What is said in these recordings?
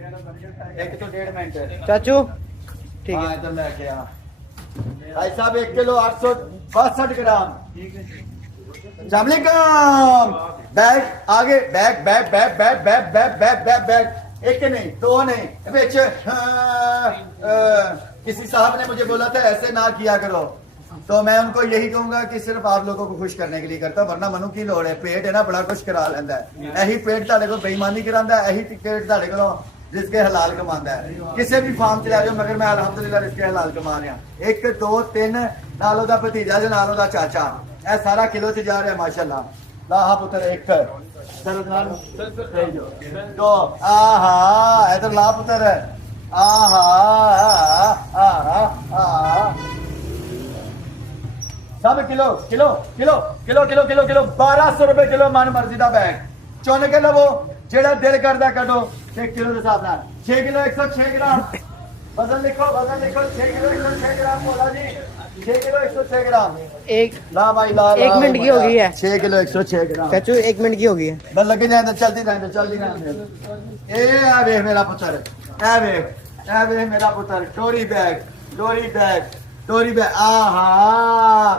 एक तो 1.5 मिनट चाचू ठीक है। इधर लेके आ भाई साहब 1 किलो 862 ग्राम। जामलिकम बैग आगे bag bag bag bag bag bag bag bag bag एक नहीं दो नहीं बेच किसी साहब ने मुझे बोला था ऐसे ना किया करो, तो मैं उनको यही कहूंगा कि सिर्फ आप लोगों को खुश करने के लिए करता, वरना मनु की लोड़ है। पेट है ना बड़ा कुछ करा लेंदा है, यही पेट ताड़े को बेईमानी करांदा है, यही पेट ताड़े को रिस्के हलाल कमांदा है। किसी भी फार्म च लै जाओ, मगर मैं अल्हम्दुलिल्लाह रिस्के हलाल कमा रहा। 1 2 3 नालों दा भतीजा ते नालों दा चाचा, ए सारा किलो च जा रहा है माशाल्लाह। ला हा पुत्र 1 दो आहा इधर ला पुत्र आहा आहा आहा सब kilo kilo kilo kilo kilo kilo kilo 1200 रुपए किलो मन मर्जी का बैग चुन के लवो, जेड़ा दिल करदा कटो। 1 किलो के हिसाब नाल 6 किलो 106 ग्राम वजन लिखो 6 किलो 106 ग्राम बोला जी 6 किलो 106 ग्राम। एक ला भाई ला 1 मिनट की हो गई है 6 किलो 106 ग्राम चाचू 1 मिनट की हो गई है बस लगे जाए चलती रहने ए आ वेख मेरा पुत्र ए वेख मेरा पुत्र टोरी बैग टोरी बैग आहा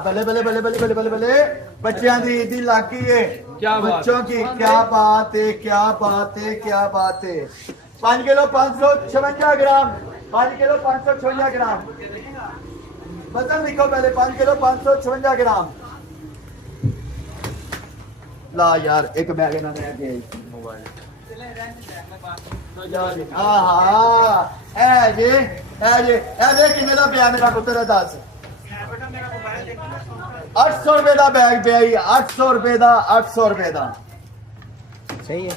बल्ले बल्ले बल्ले बल्ले बल्ले बल्ले बल्ले बच्चियां दी ईदी लागी है बच्चों की क्या बात है क्या बात है क्या बात है। 5 किलो 556 ग्राम 5 किलो 556 ग्राम वजन लिखो पहले 5 किलो 556 ग्राम। ला यार एक बैग ना दे के मोबाइल आहा ए जे किन्ने दा पिया मेरा पुत्र 10 800 रुपए दा बैग पिया 800 रुपए दा 800 रुपए दा सही है।